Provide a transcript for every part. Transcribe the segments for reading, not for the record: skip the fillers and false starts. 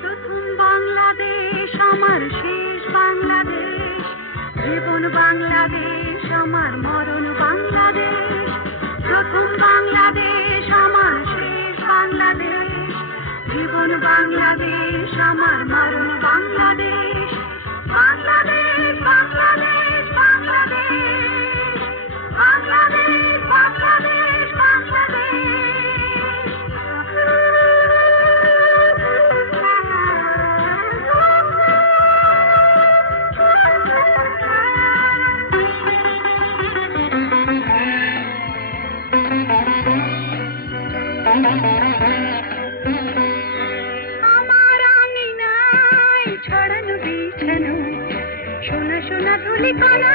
প্রথম বাংলাদেশ আমার শেষ বাংলাদেশ, জীবন বাংলাদেশ আমার মরণ বাংলাদেশ। প্রথম বাংলাদেশ আমার শেষ বাংলাদেশ, জীবন বাংলাদেশ আমার মরণ বাংলাদেশ। বাংলাদেশ বাংলাদেশ বাংলাদেশ, বাংলাদেশ বাংলাদেশ বাংলাদেশ। আমার আঙিনায় ছড়ানো বিছানো সোনা সোনা ধুলিকণা,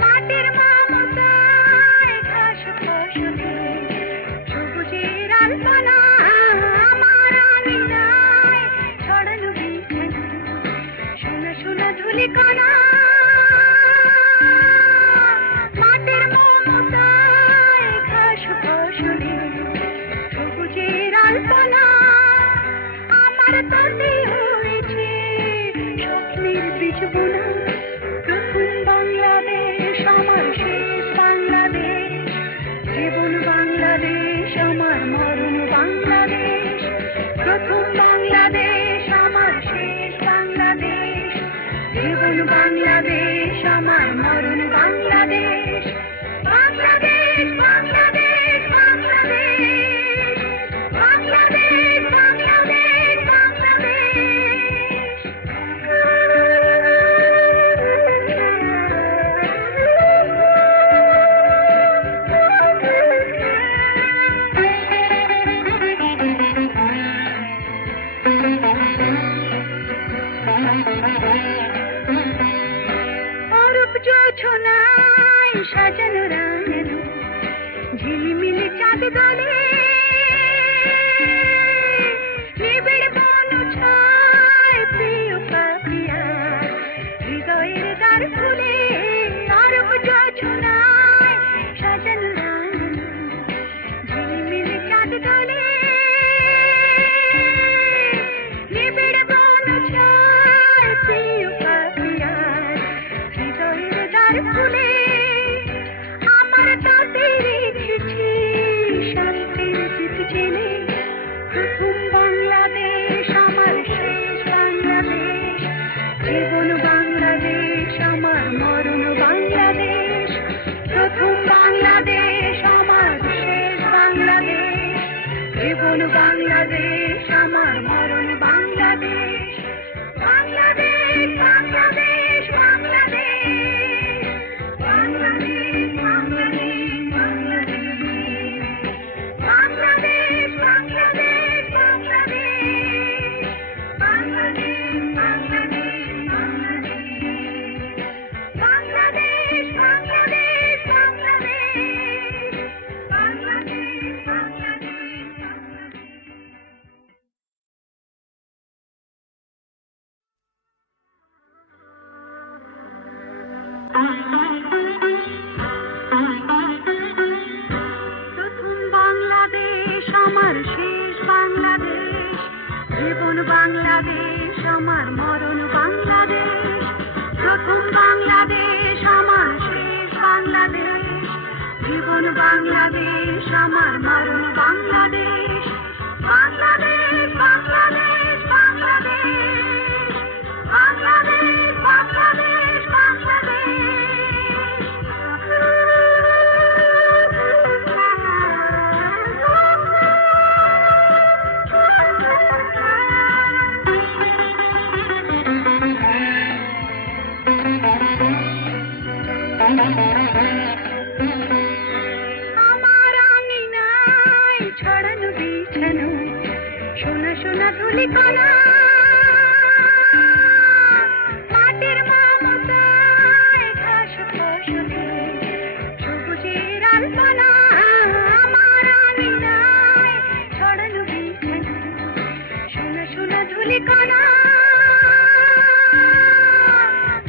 মাটির মমতায় ঘাস ফসলে সবুজের আলপনা। আমার আঙিনায় ছড়ানো বিছানো সোনা সোনা ধুলিকণা, মাটির মমতায় ঘাস ফসলে সবুজের আলপনা। আমার তাতে হয়েছে স্বপ্নের বীজ বোনা। প্রথম বাংলাদেশ আমার শেষ বাংলাদেশ, জীবন বাংলাদেশ আমার মরণ বাংলাদেশ। প্রথম বাংলাদেশ আমার শেষ বাংলাদেশ, জীবন বাংলাদেশ আমার মরণ বাংলাদেশ। বাংলাদেশ বাংলাদেশ বাংলাদেশ, বাংলাদেশ বাংলাদেশ অরূপ জোছনায় সাজানো রাঙানো ঝিলিমিলি চাঁদ দলে, নিবিড় বন ছায় প্রিয় পাপিয়া হৃদয়ের দ্বার খুলে। অরূপ জোছনায় সাজানো রাঙানো ঝিলিমিলি চাঁদ দলে, নিবিড় বন ছায় প্রিয় পাপিয়া হৃদয়ের দ্বার খুলে। আমার তাতে রেখেছি শান্তির দীপ জেলে। প্রথম বাংলাদেশ আমার শেষ বাংলাদেশ, জীবন বাংলাদেশ আমার মরণ বাংলাদেশ। প্রথম বাংলাদেশ আমার শেষ বাংলাদেশ, জীবন বাংলাদেশ আমার মরণ বাংলাদেশ। বাংলাদেশ বাংলাদেশ বাংলাদেশ, বাংলাদেশ বাংলাদেশ বাংলাদেশ, বাংলাদেশ বাংলাদেশ বাংলাদেশ, বাংলাদেশ বাংলাদেশ বাংলাদেশ, বাংলাদেশ বাংলাদেশ বাংলাদেশ, বাংলাদেশ প্রথম বাংলাদেশ আমার শেষ বাংলাদেশ, জীবন বাংলাদেশ আমার মরণ বাংলাদেশ। প্রথম বাংলাদেশ আমার শেষ বাংলাদেশ, জীবন বাংলাদেশ আমার মরণ বাংলাদেশ। বাংলাদেশ বাংলাদেশ বাংলাদেশ, বাংলাদেশ বাংলাদেশ বাংলাদেশ। আমার আঙিনায় ছড়ানো বিছানো সোনা সোনা ধুলিকণা, মাটির মমতায় ঘাস ফসলে সবুজের আলপনা। আমার আঙিনায় ছড়ানো বিছানো সোনা সোনা ধুলিকণা,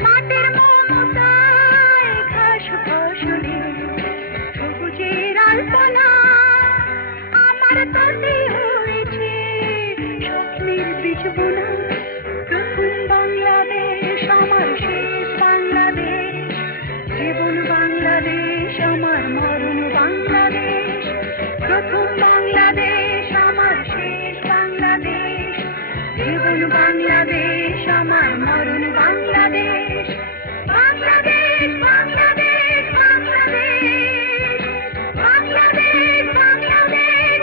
মাটির মমতায় ঘাস ফসলে সবুজের তাতে হয়েছে স্বপ্নের বীজ বোনা। প্রথম বাংলাদেশ আমার শেষ বাংলাদেশ, জীবন বাংলাদেশ আমার মরণ বাংলাদেশ। প্রথম বাংলাদেশ আমার শেষ বাংলাদেশ, জীবন বাংলাদেশ আমার মরণ বাংলাদেশ। বাংলাদেশ বাংলাদেশ বাংলাদেশ, বাংলাদেশ বাংলাদেশ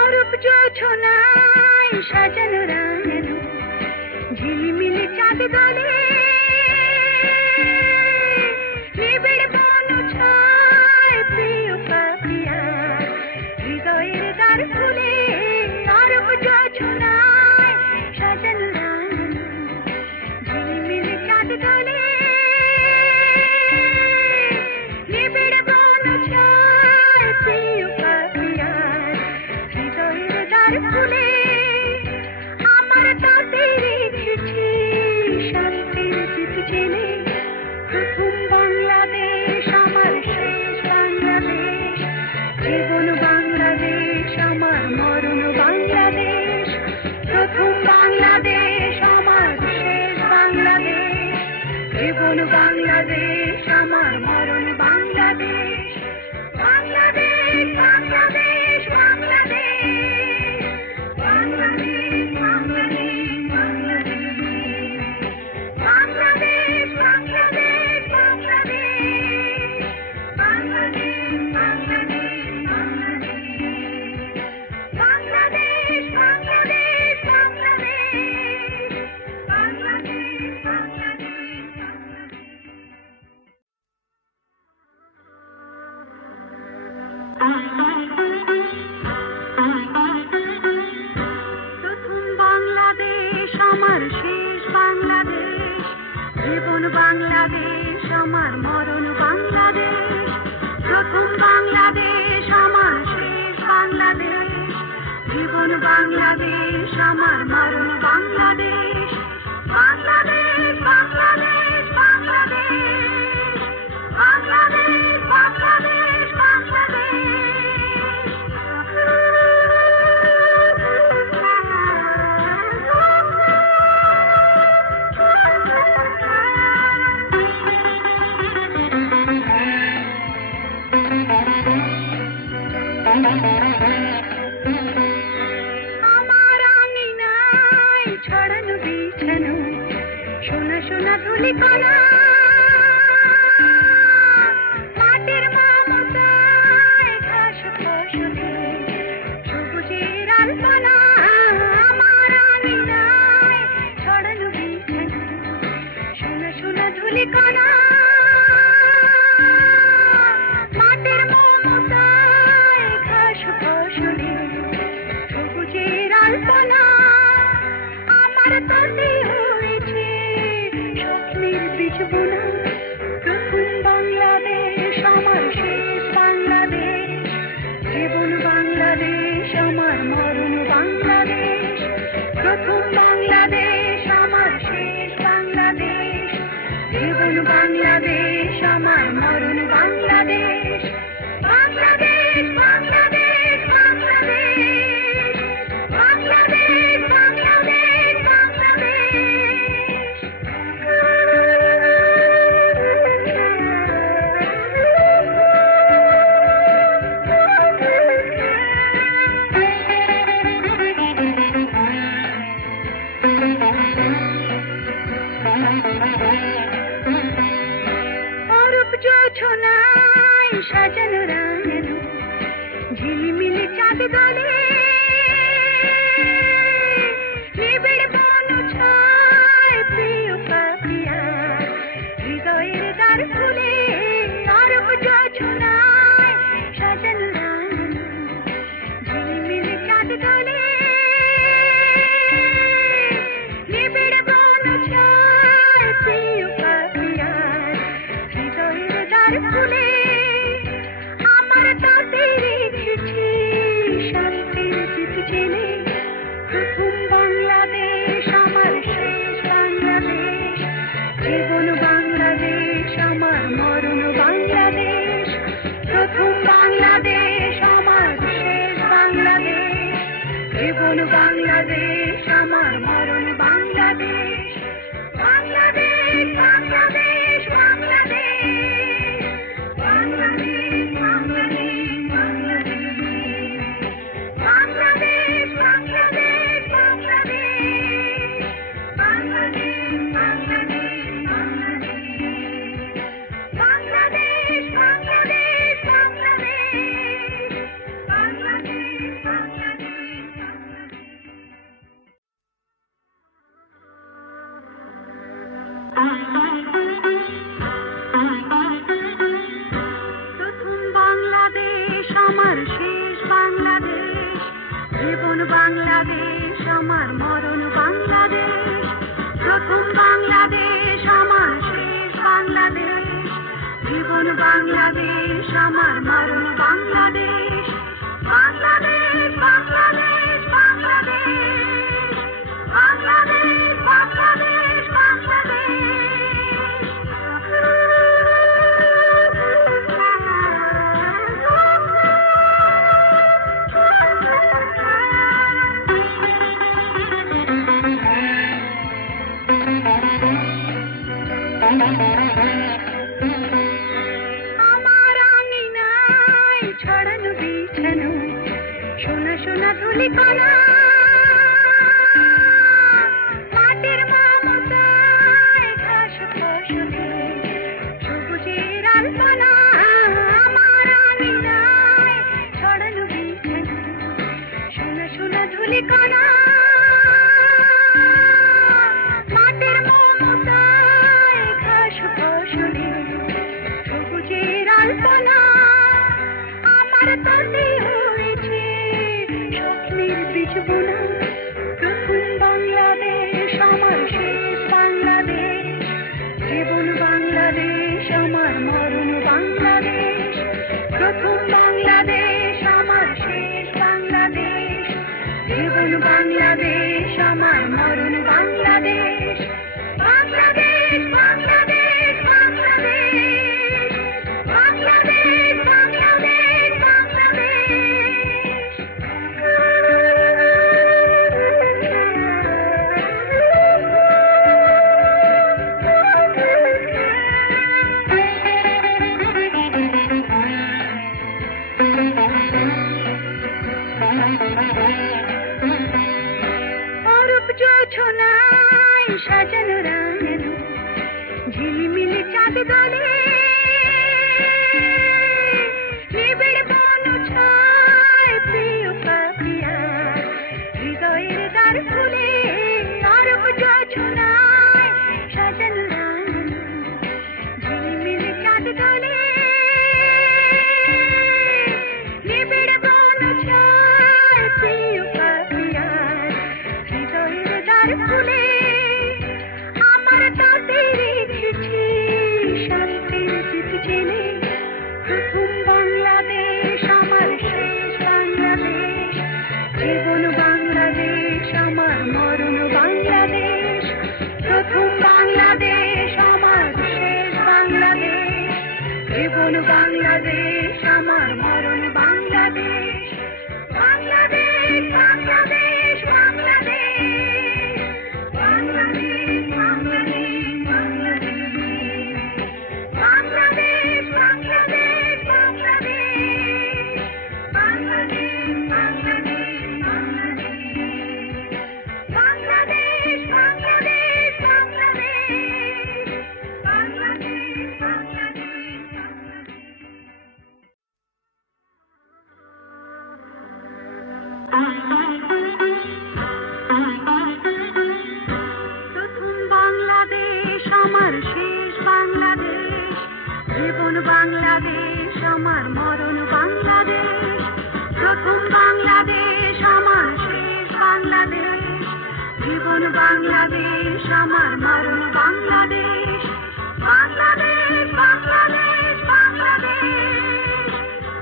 অরূপ জোছনায় সাজানো রাঙানো ঝিলিমিলি চাঁদ দলে, নিবিড় বন ছায় প্রিয় পাপিয়া হৃদয়ের দ্বার খুলে। অরূপ জোছনায় সাজানো রাঙানো ঝিলিমিলি চাঁদ দলে, নিবিড় বন ছায় প্রিয় পাপিয়া হৃদয়ের দ্বার খুলে। আমার তাতে রেখেছি শান্তির দীপ জেলে। প্রথম বাংলাদেশ আমার শেষ বাংলাদেশ, জীবন বাংলাদেশ আমার মরণ বাংলাদেশ। প্রথম বাংলাদেশ আমার শেষ বাংলাদেশ, জীবন বাংলাদেশ আমার মরণ বাংলাদেশ। বাংলাদেশ বাংলাদেশ বাংলাদেশ, বাংলাদেশ বাংলাদেশ বাংলাদেশ, বাংলাদেশ বাংলাদেশ বাংলাদেশ, বাংলাদেশ বাংলাদেশ বাংলাদেশ, বাংলাদেশ বাংলাদেশ বাংলাদেশ, বাংলাদেশ প্রথম বাংলাদেশ আমার শেষ বাংলাদেশ, জীবন বাংলাদেশ আমার মরণ বাংলাদেশ। প্রথম বাংলাদেশ আমার শেষ বাংলাদেশ, জীবন বাংলাদেশ আমার মরণ বাংলাদেশ। বাংলাদেশ বাংলাদেশ বাংলাদেশ, বাংলাদেশ বাংলাদেশ আমার আঙিনায় ছড়ানো বিছানো সোনা সোনা ধুলিকণা, মাটির মমতায় ঘাস ফসলে সবুজের আলপনা। আমার আঙিনায় ছড়ানো বিছানো সোনা সোনা ধুলিকণা, মাটির মমতায় ঘাস ফসলে সবুজের আলপনা। আমার তাতে হয়েছে স্বপ্নের বীজ বোনা। প্রথম বাংলাদেশ আমার শেষ বাংলাদেশ, জীবন বাংলাদেশ আমার মরণ বাংলাদেশ। প্রথম বাংলাদেশ আমার শেষ বাংলাদেশ, জীবন বাংলাদেশ আমার মরণ বাংলাদেশ। বাংলাদেশ বাংলাদেশ বাংলাদেশ, বাংলাদেশ বাংলাদেশ অরূপ জোছনায় সাজানো রাঙানো ঝিলিমিলি চাঁদ দলে, নিবিড় বন ছায় প্রিয় পাপিয়া হৃদয়ের দ্বার খুলে। অরূপ জোছনায় সাজানো রাঙানো ঝিলিমিলি চাঁদ দলে, নিবিড় বন ছায় প্রিয় পাপিয়া হৃদয়ের দ্বার খুলে। প্রথম বাংলাদেশ আমার শেষ বাংলাদেশ, জীবন বাংলাদেশ আমার মরণ বাংলাদেশ। প্রথম বাংলাদেশ আমার শেষ বাংলাদেশ, জীবন বাংলাদেশ আমার মরণ বাংলাদেশ। বাংলাদেশ বাংলাদেশ বাংলাদেশ, বাংলাদেশ বাংলাদেশ বাংলাদেশ। আমার আঙিনায় ছড়ানো বিছানো সোনা সোনা ধুলিকণা, মাটির মমতায় ঘাস ফসলে সবুজের আলপনা। আমার আঙিনায় ছড়ানো বিছানো সোনা সোনা ধুলিকণা, মাটির মমতায় ঘাস ফসলে সবুজের আলপনা। আমার তাতে হয়েছে স্বপ্নের বীজ বোনা। প্রথম বাংলাদেশ আমার শেষ বাংলাদেশ, জীবন বাংলাদেশ আমার মরণ বাংলাদেশ। প্রথম বাংলাদেশ আমার শেষ বাংলাদেশ, জীবন বাংলাদেশ আমার মরণ বাংলাদেশ। বাংলাদেশ বাংলাদেশ বাংলাদেশ, বাংলাদেশ বাংলাদেশ অরূপ জোছনায় সাজানো রাঙানো ঝিলিমিলি চাঁদ দলে, নিবিড় বন ছায় প্রিয় পাপিয়া হৃদয়ের দ্বার খুলে। অরূপ জোছনায় সাজানো রাঙানো ঝিলিমিলি চাঁদ দলে, নিবিড় বন ছায় প্রিয় পাপিয়া হৃদয়ের দ্বার খুলে। আমার তাতে রেখেছি শান্তির দীপ জেলে। প্রথম বাংলাদেশ আমার শেষ বাংলাদেশ, জীবন বাংলাদেশ আমার মরণ বাংলাদেশ। প্রথম বাংলাদেশ আমার শেষ বাংলাদেশ, জীবন বাংলাদেশ আমার মরণ বাংলাদেশ। বাংলাদেশ বাংলাদেশ বাংলাদেশ, বাংলাদেশ বাংলাদেশ বাংলাদেশ, বাংলাদেশ বাংলাদেশ বাংলাদেশ, বাংলাদেশ বাংলাদেশ বাংলাদেশ, বাংলাদেশ বাংলাদেশ বাংলাদেশ, বাংলাদেশ প্রথম বাংলাদেশ আমার শেষ বাংলাদেশ, জীবন বাংলাদেশ আমার মরণ বাংলাদেশ। প্রথম বাংলাদেশ আমার শেষ বাংলাদেশ, জীবন বাংলাদেশ আমার মরণ বাংলাদেশ। বাংলাদেশ বাংলাদেশ বাংলাদেশ,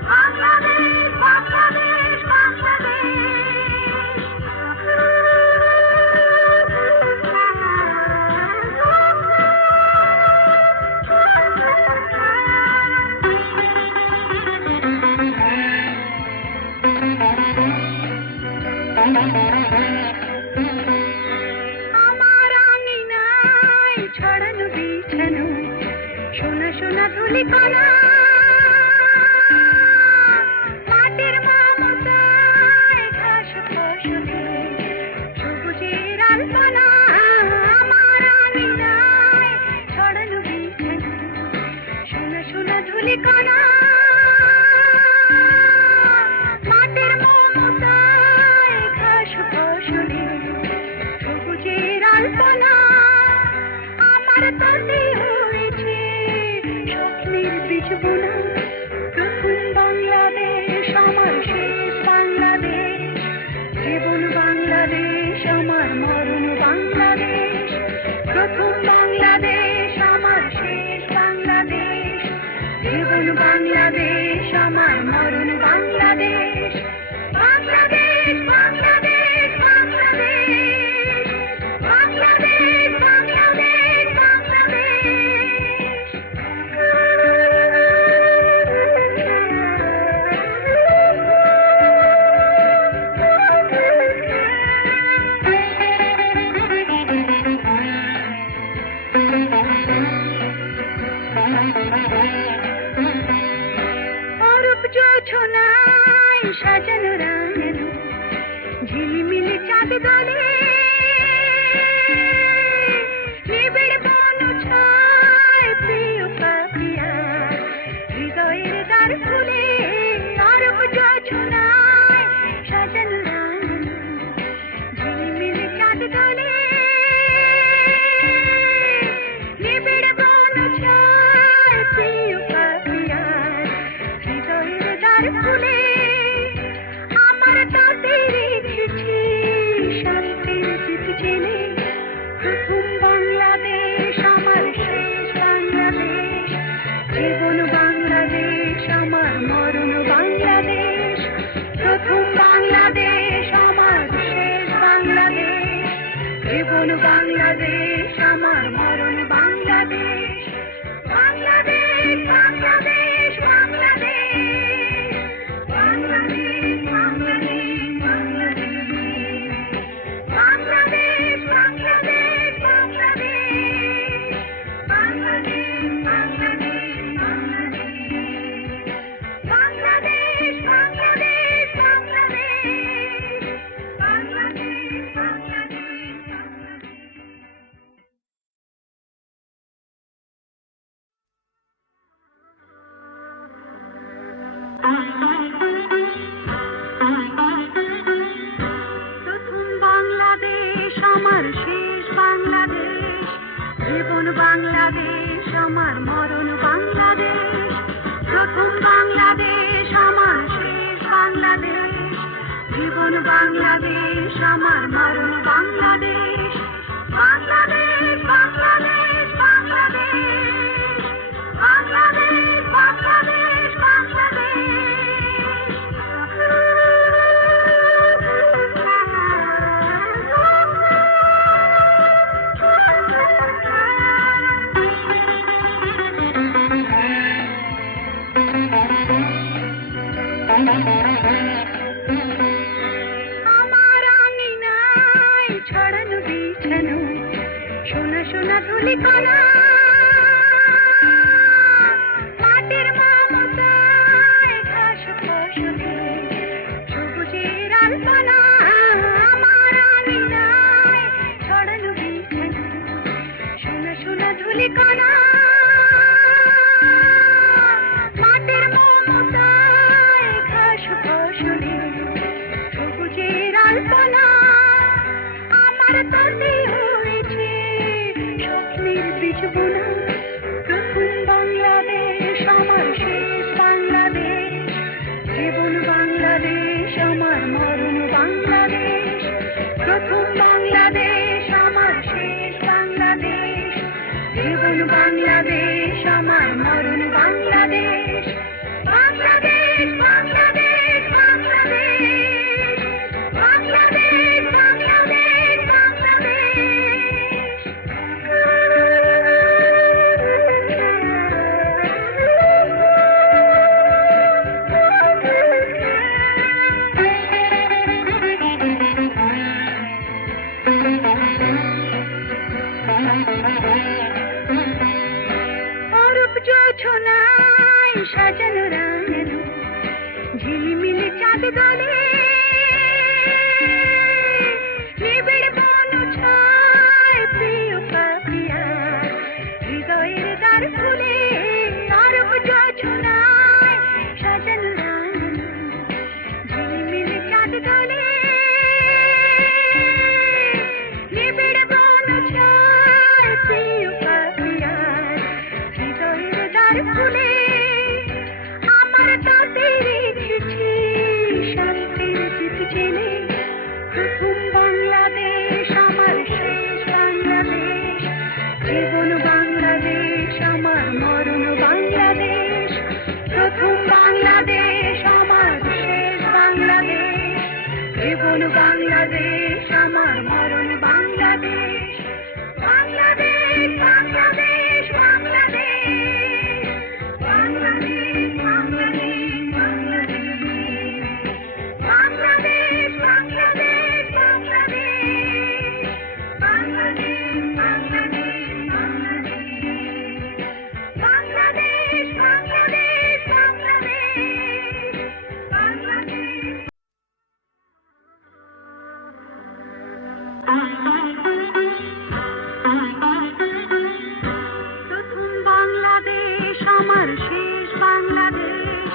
বাংলাদেশ বাংলাদেশ বাংলাদেশ। আমার আঙিনায় ছড়ানো বিছানো সোনা সোনা ধুলিকণা, মাটির মমতায় ঘাস ফসলে সবুজের আলপনা। আমার আঙিনায় ছড়ানো বিছানো সোনা সোনা ধুলিকণা, মাটির মমতায় ঘাস ফসলে সবুজের আলপনা। আমার তাতে হয়েছে স্বপ্নের বীজ বোনা। প্রথম বাংলাদেশ আমার শেষ বাংলাদেশ, জীবন বাংলাদেশ আমার মরণ বাংলাদেশ। প্রথম বাংলাদেশ আমার শেষ বাংলাদেশ, জীবন বাংলাদেশ আমার মরণ বাংলাদেশ। বাংলাদেশ বাংলাদেশ বাংলাদেশ, বাংলাদেশ বাংলাদেশ অরূপ জোছনায় সাজানো রাঙানো ঝিলিমিলি চাঁদ দলে, নিবিড় বন ছায় প্রিয় পাপিয়া হৃদয়ের দ্বার খুলে। অরূপ জোছনায় সাজানো রাঙানো ঝিলিমিলি চাঁদ দলে, নিবিড় বন ছায় প্রিয় পাপিয়া হৃদয়ের দ্বার খুলে। আমার তাতে রেখেছি শান্তির দীপ জেলে। প্রথম বাংলাদেশ আমার শেষ বাংলাদেশ, জীবন বাংলাদেশ আমার মরণ বাংলাদেশ। প্রথম বাংলাদেশ আমার শেষ বাংলাদেশ, জীবন বাংলাদেশ আমার মরণ বাংলাদেশ। বাংলাদেশ বাংলাদেশ বাংলাদেশ, বাংলাদেশ বাংলাদেশ বাংলাদেশ, বাংলাদেশ বাংলাদেশ বাংলাদেশ, বাংলাদেশ বাংলাদেশ বাংলাদেশ, বাংলাদেশ বাংলাদেশ বাংলাদেশ, বাংলাদেশ প্রথম বাংলাদেশ আমার শেষ বাংলাদেশ, জীবন বাংলাদেশ আমার মরণ বাংলাদেশ। প্রথম বাংলাদেশ আমার শেষ বাংলাদেশ, জীবন বাংলাদেশ আমার মরণ বাংলাদেশ। বাংলাদেশ বাংলাদেশ বাংলাদেশ, বাংলাদেশ বাংলাদেশ আমার আঙিনায় ছড়ানো বিছানো সোনা সোনা ধুলি কণা, মাটির মমতায় ঘাস ফসলে সবুজের আলপনা। আমার আঙিনায় ছড়ানো বিছানো সোনা সোনা ধুলি কণা, মাটির মমতায় ঘাস ফসলে সবুজের আলপনা। আমার তাতে হয়েছে স্বপ্নের বীজ বোনা। প্রথম বাংলাদেশ আমার শেষ বাংলাদেশ, জীবন বাংলাদেশ আমার মরণ বাংলাদেশ। প্রথম বাংলাদেশ আমার শেষ বাংলাদেশ, জীবন বাংলাদেশ আমার মরণ বাংলাদেশ। বাংলাদেশ বাংলাদেশ বাংলাদেশ, বাংলাদেশ বাংলাদেশ অরূপ জোছনায় সাজানো রাঙানো ঝিলিমিলি চাঁদ দলে, নিবিড় বন ছায় প্রিয় পাপিয়া হৃদয়ের দ্বার খুলে। অরূপ জোছনায় সাজানো রাঙানো ঝিলিমিলি চাঁদ দলে, নিবিড় বন ছায় প্রিয় পাপিয়া জীবন বাংলাদেশ আমার মরণ বাংলাদেশ বাংলাদেশ বাংলাদেশ বাংলাদেশ বাংলাদেশ বাংলাদেশ বাংলাদেশ বাংলাদেশ বাংলাদেশ বাংলাদেশ বাংলাদেশ বাংলাদেশ বাংলাদেশ বাংলাদেশ প্রথম বাংলাদেশ আমার শেষ বাংলাদেশ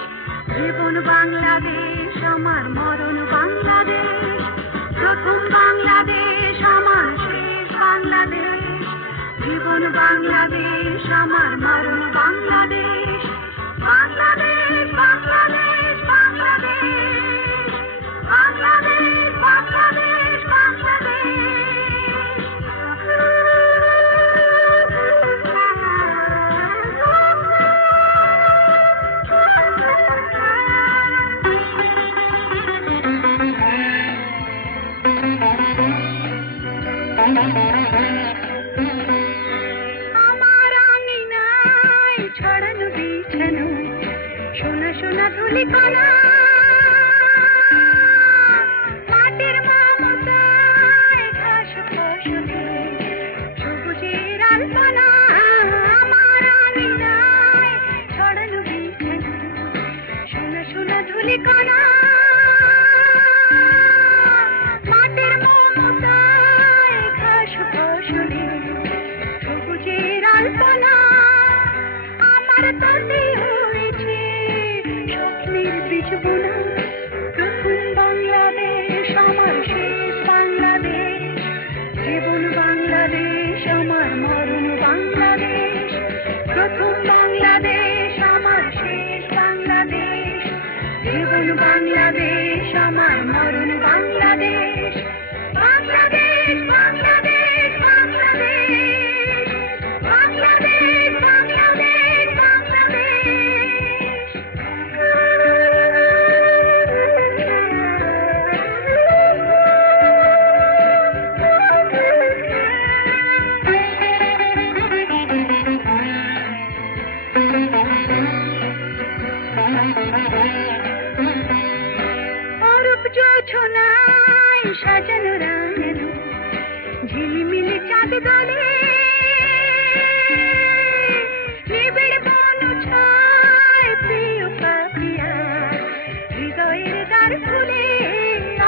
জীবন বাংলাদেশ আমার মরণ বাংলাদেশ প্রথম বাংলাদেশ আমার শেষ বাংলাদেশ জীবন বাংলাদেশ আমার মরণ বাংলাদেশ বাংলাদেশ বাংলাদেশ বাংলাদেশ বাংলাদেশ বাংলাদেশ আমার আঙিনায় ছড়ানো বিছানো সোনা সোনা ধুলিকণা মাটির মমতায় ঘাস ফসলে সবুজের আলপনা আমার আঙিনায় ছড়ানো বিছানো সোনা সোনা ধুলিকণা মাটির মমতায় ঘাস ফসলে সবুজের আলপনা আমার তাতে হয়েছে স্বপ্নের বীজ বোনা প্রথম বাংলাদেশ আমার শেষ বাংলাদেশ জীবন বাংলাদেশ আমার মরণ বাংলাদেশ প্রথম বাংলাদেশ আমার শেষ বাংলাদেশ জীবন বাংলাদেশ আমার মরণ বাংলাদেশ বাংলাদেশ বাংলাদেশ বাংলাদেশ বাংলাদেশ বাংলাদেশ অরূপ জোছনায় সাজানো রাঙানো ঝিলিমিলি চাঁদ দলে নিবিড় বন ছায় প্রিয় পাপিয়া হৃদয়ের দ্বার খুলে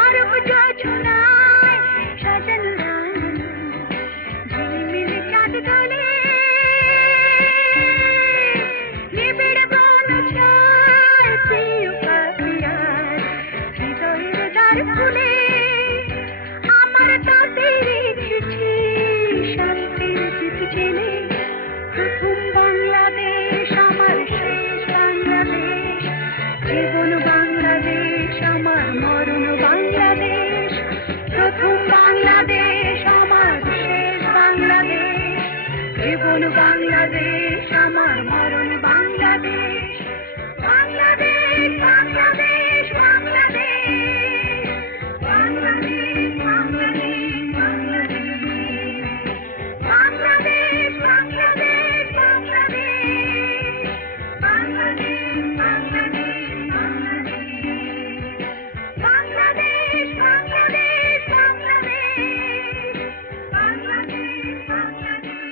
অরূপ জোছনায় সাজানো রাঙানো ঝিলিমিলি চাঁদ দলে নিবিড় বন ছায় প্রিয় পাপিয়া হৃদয়ের দ্বার খুলে আমার তাতে রেখেছি শান্তির দীপ জেলে প্রথম বাংলাদেশ আমার শেষ বাংলাদেশ জীবন বাংলাদেশ আমার মরণ বাংলাদেশ প্রথম বাংলাদেশ আমার শেষ বাংলাদেশ জীবন বাংলাদেশ আমার মরণ বাংলাদেশ বাংলাদেশ বাংলাদেশ বাংলাদেশ বাংলাদেশ বাংলাদেশ বাংলাদেশ বাংলাদেশ বাংলাদেশ বাংলাদেশ বাংলাদেশ বাংলাদেশ বাংলাদেশ বাংলাদেশ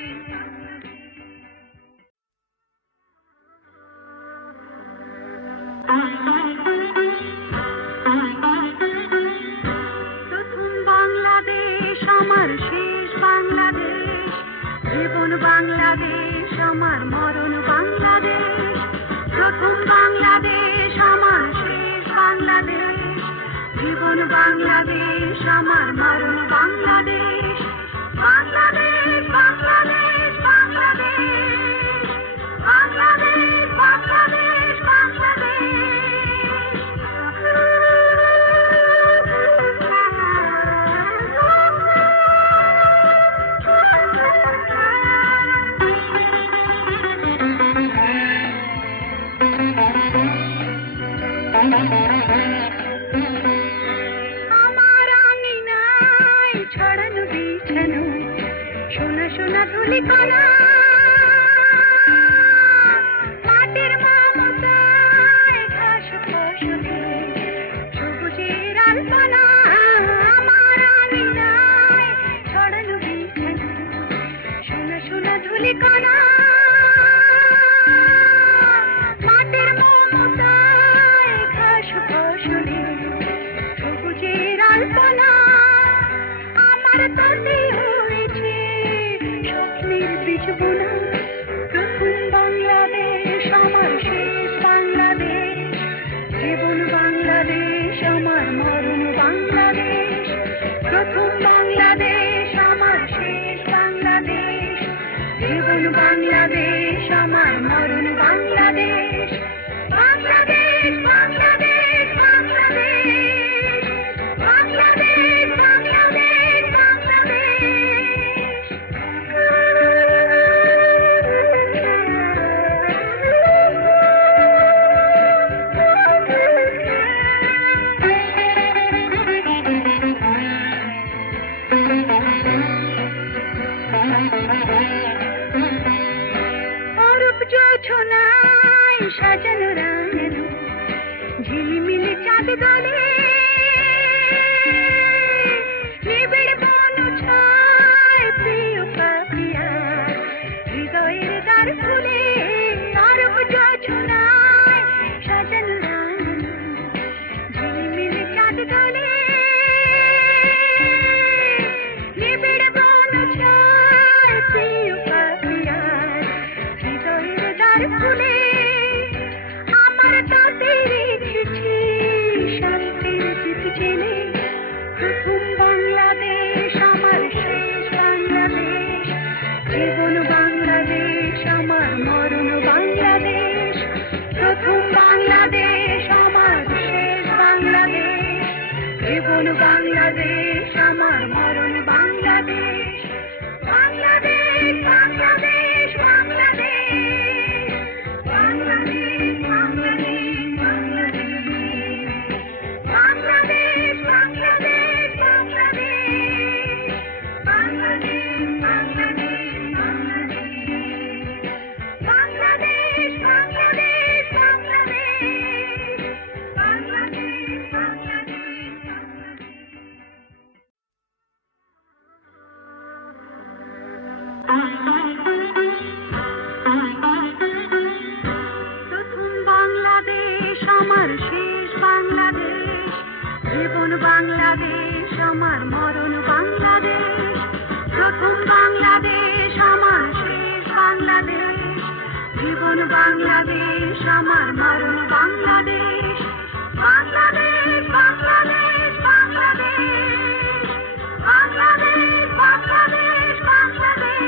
প্রথম বাংলাদেশ আমার শেষ বাংলাদেশ জীবন বাংলাদেশ আমার মরণ বাংলাদেশ প্রথম বাংলাদেশ আমার শেষ বাংলাদেশ জীবন বাংলাদেশ আমার মরণ বাংলাদেশ বাংলাদেশ বাংলাদেশ বাংলাদেশ বাংলাদেশ বাংলাদেশ আমার সোনা সোনা ধুলিকণা মাটির মমতায় ঘাস ফসলে সবুজের আলপনা আমার আঙিনায় ছড়ানো বিছানা সোনা সোনা ধুলিকণা মাটির মমতায় ঘাস ফসলে সবুজের আলপনা আমার তাতে হয়েছে স্বপ্নের বীজ বোনা প্রথম বাংলাদেশ আমার শেষ বাংলাদেশ জীবন বাংলাদেশ আমার মরণ বাংলাদেশ প্রথম বাংলাদেশ আমার শেষ বাংলাদেশ জীবন বাংলাদেশ আমার মরণ বাংলাদেশ বাংলাদেশ বাংলাদেশ বাংলাদেশ বাংলাদেশ বাংলাদেশ অরূপ যোছনায় সাজানো রাঙানো ঝিলিমিলি চাঁদ দলে নিবিড় বন ছায় প্রিয় পাপিয়া হৃদয়ের দ্বার খুলে অরূপ যোছনায় সাজানো রাঙানো ঝিলিমিলি চাঁদ দলে নিবিড় বন ছায় প্রিয় পাপিয়া হৃদয়ের দ্বার খুলে আমার তাতে রেখেছি শান্তির দীপ জেলে প্রথম বাংলাদেশ আমার শেষ বাংলাদেশ জীবন বাংলাদেশ আমার মরণ বাংলাদেশ প্রথম বাংলাদেশ আমার শেষ বাংলাদেশ জীবন বাংলাদেশ আমার মরণ বাংলাদেশ বাংলাদেশ বাংলাদেশ বাংলাদেশ বাংলাদেশ বাংলাদেশ বাংলাদেশ বাংলাদেশ বাংলাদেশ বাংলাদেশ বাংলাদেশ বাংলাদেশ বাংলাদেশ বাংলাদেশ প্রথম বাংলাদেশ আমার শেষ বাংলাদেশ জীবন বাংলাদেশ আমার মরণ বাংলাদেশ প্রথম বাংলাদেশ আমার শেষ বাংলাদেশ জীবন বাংলাদেশ আমার মরণ বাংলাদেশ বাংলাদেশ বাংলাদেশ বাংলাদেশ বাংলাদেশ বাংলাদেশ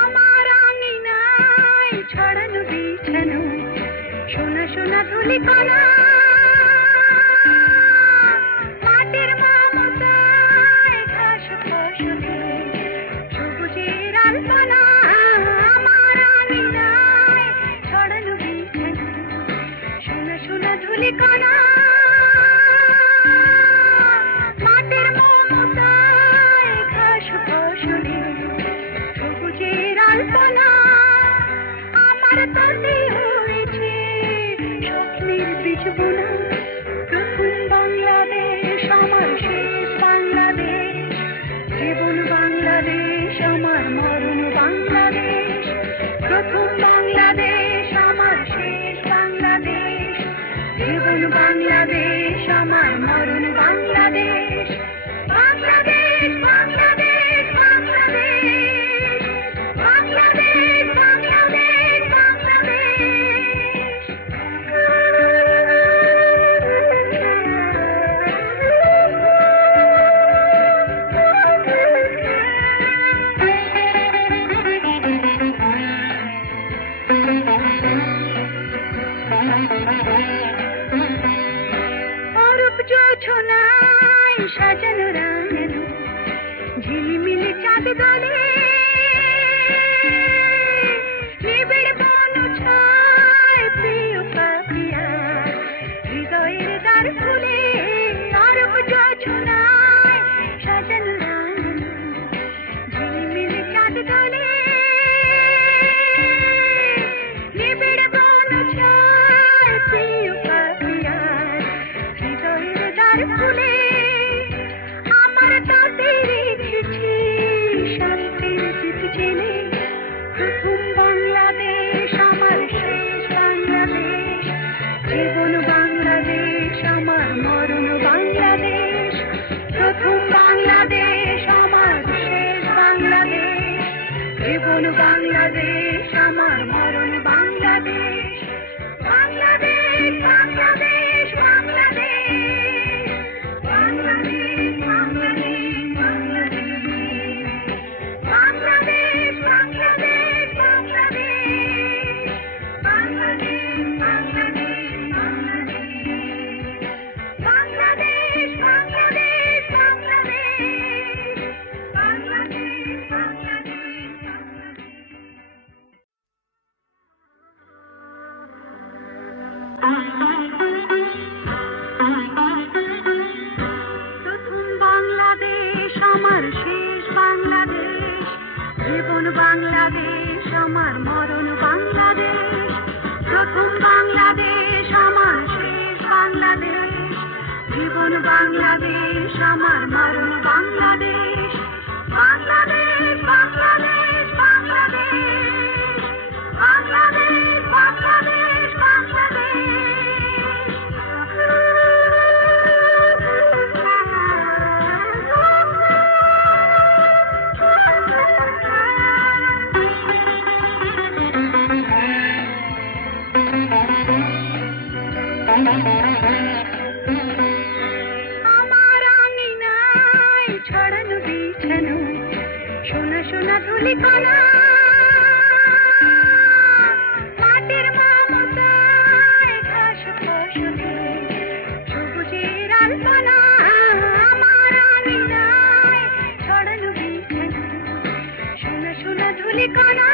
আমার আঙিনায় ছড়ানো বিছানো সোনা সোনা ধুলিকণা মাটির মমতায় ঘাস ফসলে সবুজের আলপনা আমার আঙিনায় ছড়ানো বিছানো সোনা সোনা ধুলিকণা মাটির মমতায় ঘাস ফসলে সবুজের আলপনা আমার তাতে হয়েছে স্বপ্নের বীজ বোনা প্রথম বাংলাদেশ আমার শেষ বাংলাদেশ জীবন বাংলাদেশ আমার মরণ বাংলাদেশ প্রথম বাংলাদেশ আমার শেষ বাংলাদেশ জীবন বাংলাদেশ আমার মরণ বাংলাদেশ বাংলাদেশ বাংলাদেশ বাংলাদেশ বাংলাদেশ বাংলাদেশ বাংলাদেশ ঝিলিমিলি চাঁদ দোলে নিবিড় বন ছায় প্রিয় পাপিয়া হৃদয়ের দ্বার খুলে আরব যোছনায় সাজানো রাঙানো ঝিলিমিলি চাঁদ দোলে নিবিড় বন ছায় প্রিয় পাপিয়া হৃদয়ের দ্বার খুলে আমার তাতে রেখেছি শান্তির দীপ জেলে প্রথম বাংলাদেশ আমার শেষ বাংলাদেশ জীবন বাংলাদেশ আমার মরণ বাংলাদেশ প্রথম বাংলাদেশ আমার শেষ বাংলাদেশ জীবন বাংলাদেশ আমার মরণ বাংলাদেশ বাংলাদেশ বাংলাদেশ বাংলাদেশ বাংলাদেশ বাংলাদেশ বাংলাদেশ বাংলাদেশ বাংলাদেশ বাংলাদেশ বাংলাদেশ বাংলাদেশ বাংলাদেশ বাংলাদেশ প্রথম বাংলাদেশ আমার শেষ বাংলাদেশ জীবন বাংলাদেশ আমার মরণ বাংলাদেশ প্রথম বাংলাদেশ আমার শেষ বাংলাদেশ জীবন বাংলাদেশ আমার মরণ বাংলাদেশ বাংলাদেশ বাংলাদেশ বাংলাদেশ বাংলাদেশ বাংলাদেশ আমার আঙিনায় ছড়ানো বিছানো সোনা সোনা ধুলিকণা মাটির মমতায় ঘাস ফসলে সবুজের আলপনা আমার আঙিনায় ছড়ানো বিছানো সোনা সোনা ধুলিকণা